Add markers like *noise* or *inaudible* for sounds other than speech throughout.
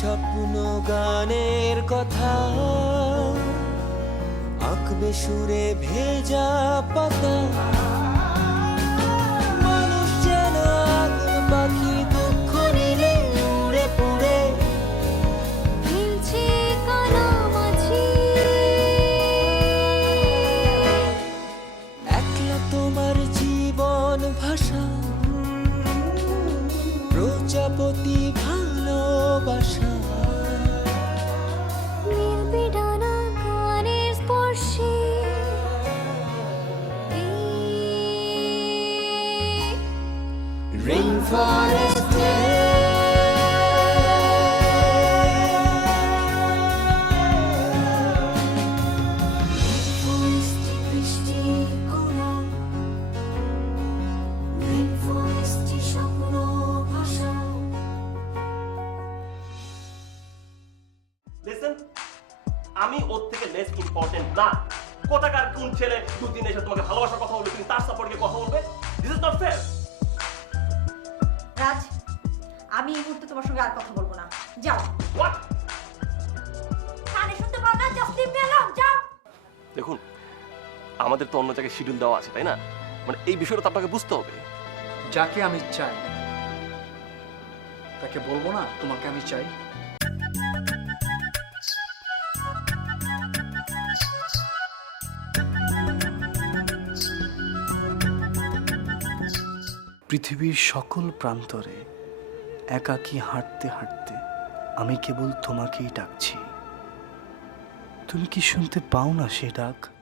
স্বপ্ন গানের কথা। আঁকবে সুরে ভেজা পাতা। rainforest আমি এই মুহূর্তে তোমার সঙ্গে আর কথা বলব না। যাও। কানে শুনতে পাও না? জাস্ট লিভ মি অ্যালোন যাও। দেখুন আমাদের তো অন্য জায়গায় শিডিউল দেওয়া আছে তাই না? মানে এই বিষয়টা তো আপনাকে বুঝতে হবে। যাকে আমি চাই তাকে বলব না তোমাকে আমি চাই। পৃথিবীর সকল প্রান্তরে একাকী হাঁটতে হাঁটতে আমি কেবল তোমাকেই ডাকছি। তুমি কি শুনতে পাও না সে ডাক?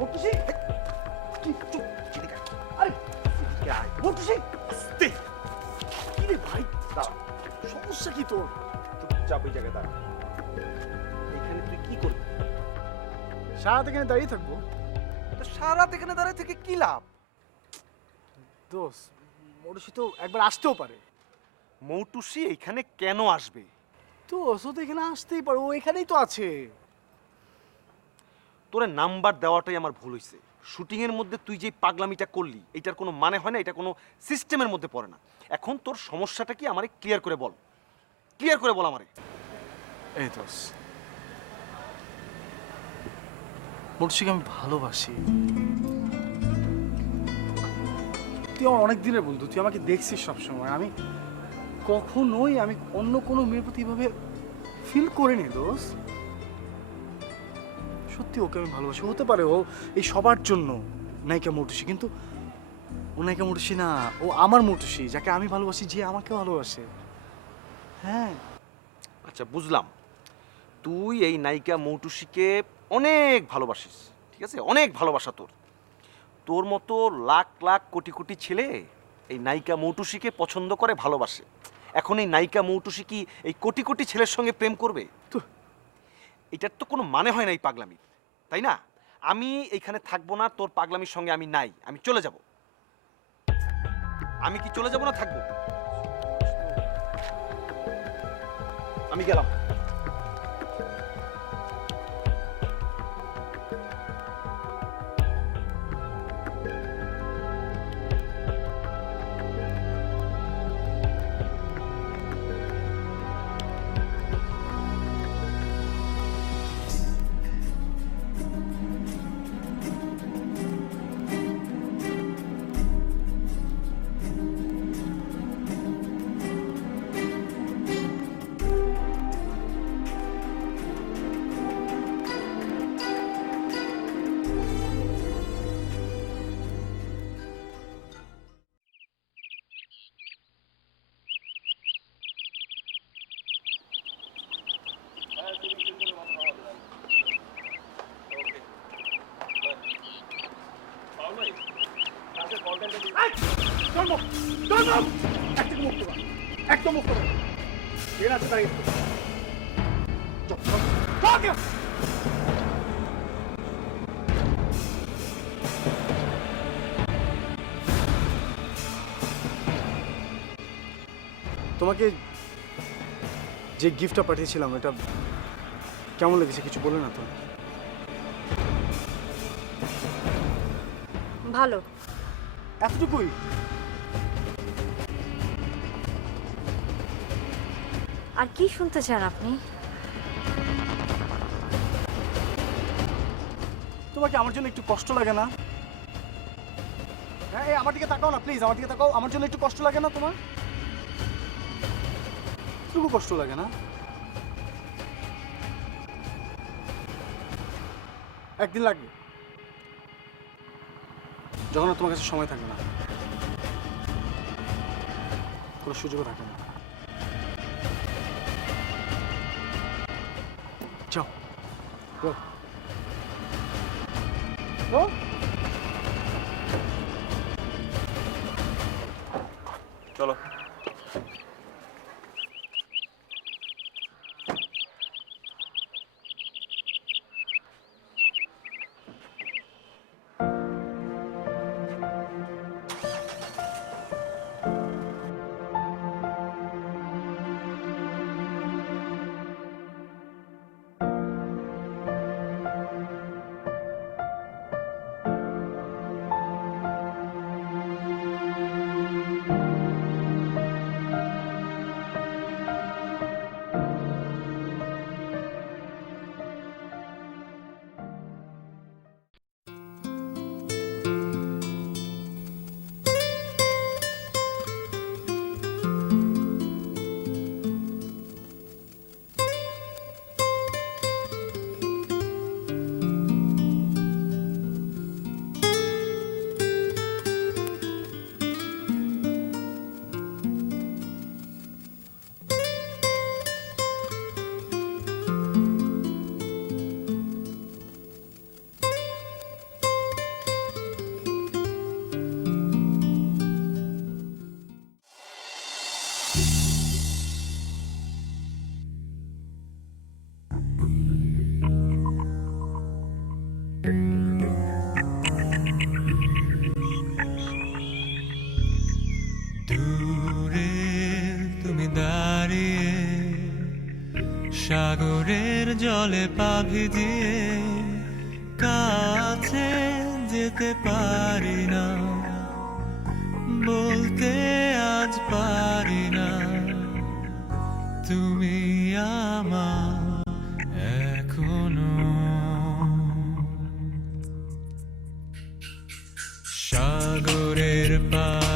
মর্তুসি তুই চুপ চিনিকা আরে মর্তুসি আস্তে। কি রে ভাই? দাঁড়া সমস্যা কি তোর? চুপচাপ ওই জায়গায় দাঁড়া। এখানে তুই কি করবি? সারাত এখানে দাঁড়িয়ে থাকব। তো সারা রাত এখানে দাঁড়ায় থেকে কি লাভ? দোষ মরুষি তো একবার আসতেও পারে। মৌটুসি এখানে কেন আসবে? তো ও তো এখানে আসতেই পারে ও এখানেই তো আছে। তোরে নাম্বার দেওয়াটাই আমার ভুল হয়েছে শুটিং এর মধ্যে তুই যে পাগলামিটা করলি এটার কোনো মানে হয় না, এটা কোনো সিস্টেমের মধ্যে পড়ে না। এখন তোর সমস্যাটা কি আমারে ক্লিয়ার করে বল। ক্লিয়ার করে বল আমারে। এই দোষ মরুষিকে আমি ভালোবাসি। তুই আমার অনেক দিনের বন্ধু, তুই আমাকে দেখছিস সবসময়। আমি কখনোই আমি অন্য কোনো মেয়ের প্রতি এভাবে ফিল করিনি দোষ সত্যি ওকে আমি ভালোবাসি। হতে পারে ও এই সবার জন্য নায়িকা মোটুসি কিন্তু ও নায়িকা মোটুসি না ও আমার মোটুসি যাকে আমি ভালোবাসি যে আমাকে ভালোবাসে। হ্যাঁ। আচ্ছা বুঝলাম। তুই এই নায়িকা মৌটুসিকে অনেক ভালোবাসিস ঠিক আছে? অনেক ভালোবাসা তোর। তোর মতো লাখ লাখ কোটি কোটি ছেলে এই নায়িকা মৌটুসিকে পছন্দ করে ভালোবাসে। এখন এই নায়িকা মৌটুসি কি এই কোটি কোটি ছেলের সঙ্গে প্রেম করবে? তো এটার তো কোনো মানে হয় না এই পাগলামি। তাই না? আমি এখানে থাকব না, তোর পাগলামির সঙ্গে আমি নাই, আমি চলে যাব। আমি কি চলে যাব না থাকব? আমি গেলাম। একদম মুক্ত কর ট্রেন আছে চল। তোমাকে যে গিফটটা পাঠিয়েছিলাম এটা কেমন লেগেছে কিছু বলে না তো? ভালো। এতটুকুই? আর কি শুনতে চান আপনি? তোমাকে আমার জন্য একটু কষ্ট লাগে না? হ্যাঁ আমার দিকে তাকাও না প্লিজ আমার দিকে তাকাও। আমার জন্য একটু কষ্ট লাগে না তোমার? একটু কষ্ট লাগে না? একদিন লাগবে যখন তোমার কাছে সময় থাকে না, কোনো সুযোগও থাকে না। 叫，叫，我。সাগরের জলে পা ভিজিয়ে কাছে যেতে পারি না। বলতে আজ পারি না। তুমি আমার এখনও। সাগরের পারে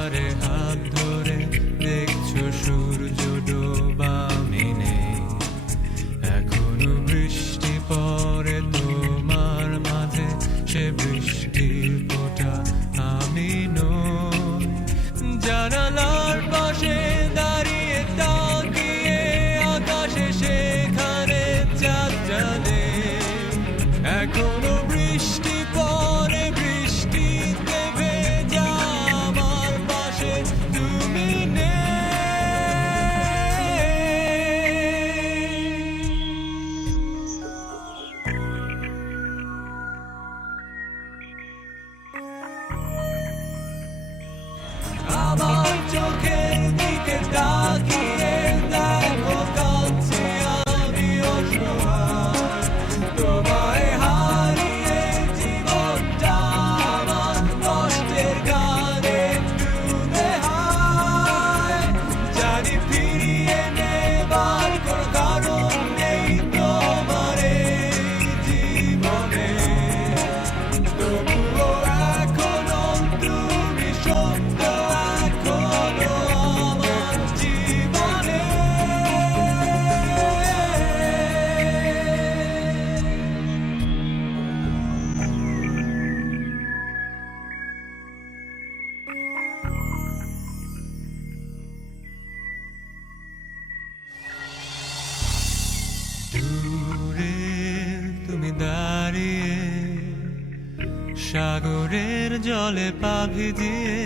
সাগরের জলে পা ভিজিয়ে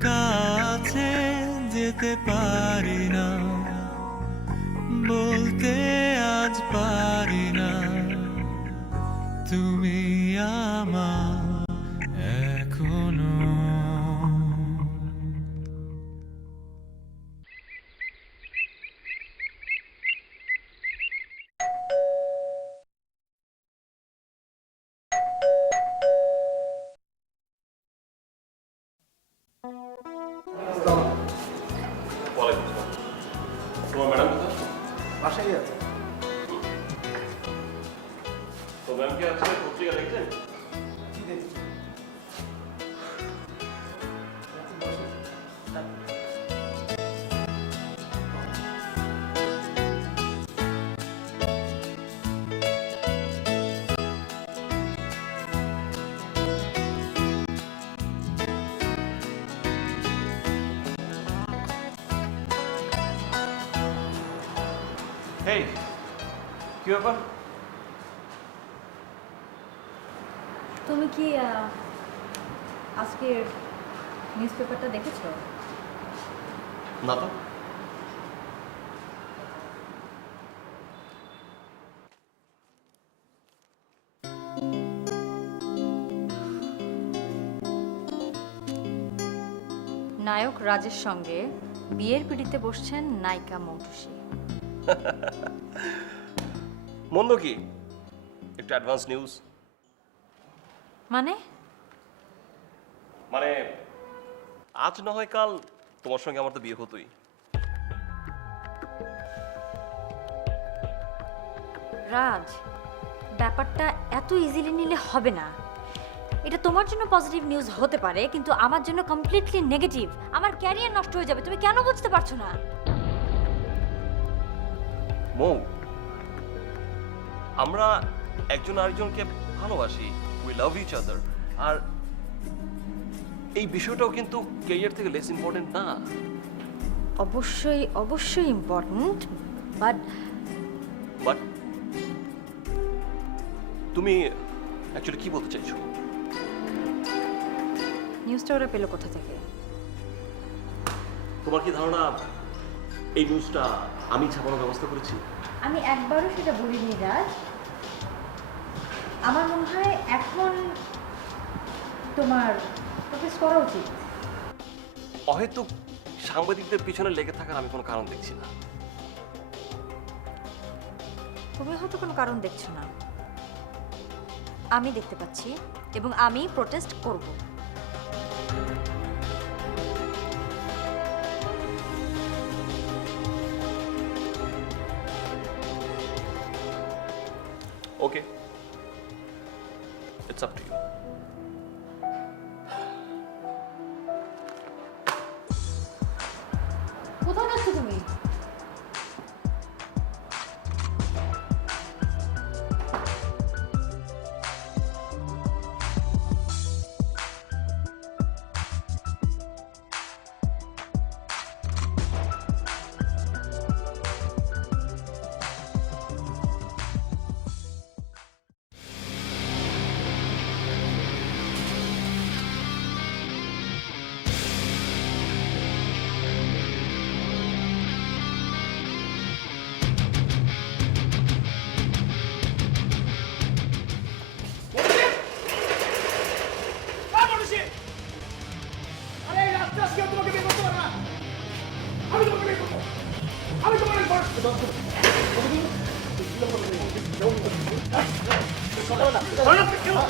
কাছে যেতে পারি না। বলতে আজ পারি না। তুমি আমার তোমার ম্যাডাম কোথায়? বাসায় আছে তো ম্যাম কি আজকে পত্রিকা দেখলেন হেই কি ব্যাপার? তুমি কি আহ, আজকের নিউজ পেপারটা দেখেছ? না তো। নায়ক রাজের সঙ্গে বিয়ের পিড়িতে বসছেন নায়িকা মৌটুসী *laughs* মন্দ কি? একটু অ্যাডভান্স নিউজ মানে? মানে আজ না হয় কাল তোমার সঙ্গে আমার তো বিয়ে হতোই। রাজ ব্যাপারটা এত ইজিলি নিলে হবে না। এটা তোমার জন্য পজিটিভ নিউজ হতে পারে কিন্তু আমার জন্য কমপ্লিটলি নেগেটিভ আমার ক্যারিয়ার নষ্ট হয়ে যাবে তুমি কেন বুঝতে পারছ না? মৌ আমরা একজন আরেকজনকে ভালোবাসি। উই লাভ ইচ আদার আর এই বিষয়টাও কিন্তু ক্যারিয়ার থেকে লেস ইম্পর্টেন্ট না। অবশ্যই অবশ্যই ইম্পর্ট্যান্ট বাট বাট তুমি অ্যাকচুয়ালি কি বলতে চাইছো? নিউজটা ওরা পেল কোথা থেকে? তোমার কি ধারণা এই নিউজটা আমি ছাপানোর ব্যবস্থা করেছি। আমি একবারও সেটা বলিনি রাজ। আমার মনে হয় এখন তোমার প্রোটেস্ট করা উচিত। অহেতুক সাংবাদিকদের পিছনে লেগে থাকার আমি কোনো কারণ দেখছি না। তুমি হয়তো কোনো কারণ দেখছ না। আমি দেখতে পাচ্ছি এবং আমি প্রোটেস্ট করব। Okay. It's up to you. Allez, la place que tu m'as donné pour toi là Allez, tu m'as donné pour toi Allez, tu m'as donné pour toi Allez, tu m'as donné pour toi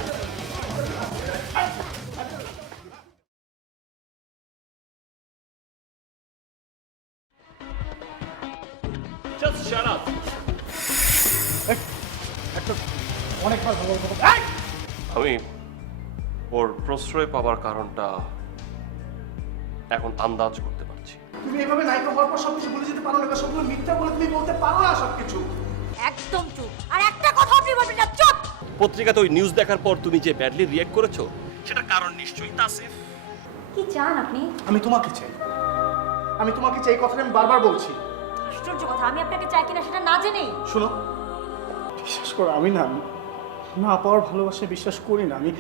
প্রশ্রয় পাওয়ার কারণটা এখন আন্দাজ করতে পারছি। তুমি এভাবে নায়িকা হওয়ার পর সবকিছু বলে যেতে পারো না সবগুলো মিথ্যা বলে তুমি বলতে পারো না সবকিছু। একদম চুপ। আর একটা কথা আপনি বলবেন না চুপ! পত্রিকাতে ওই নিউজ দেখার পর তুমি যে ব্যাডলি রিয়েক্ট করেছ সেটার কারণ নিশ্চয়ই তাসিফ কি চান আপনি? আমি তোমাকে চাই। আমি তোমাকে চাই এই কথাটা আমি বারবার বলছি। আশ্চর্য কথা আমি আপনাকে চাই কিনা সেটা না জেনেই। শোনো বিশ্বাস করো আমি না না পাওয়ার ভালোবাসায় বিশ্বাস করি না। আমি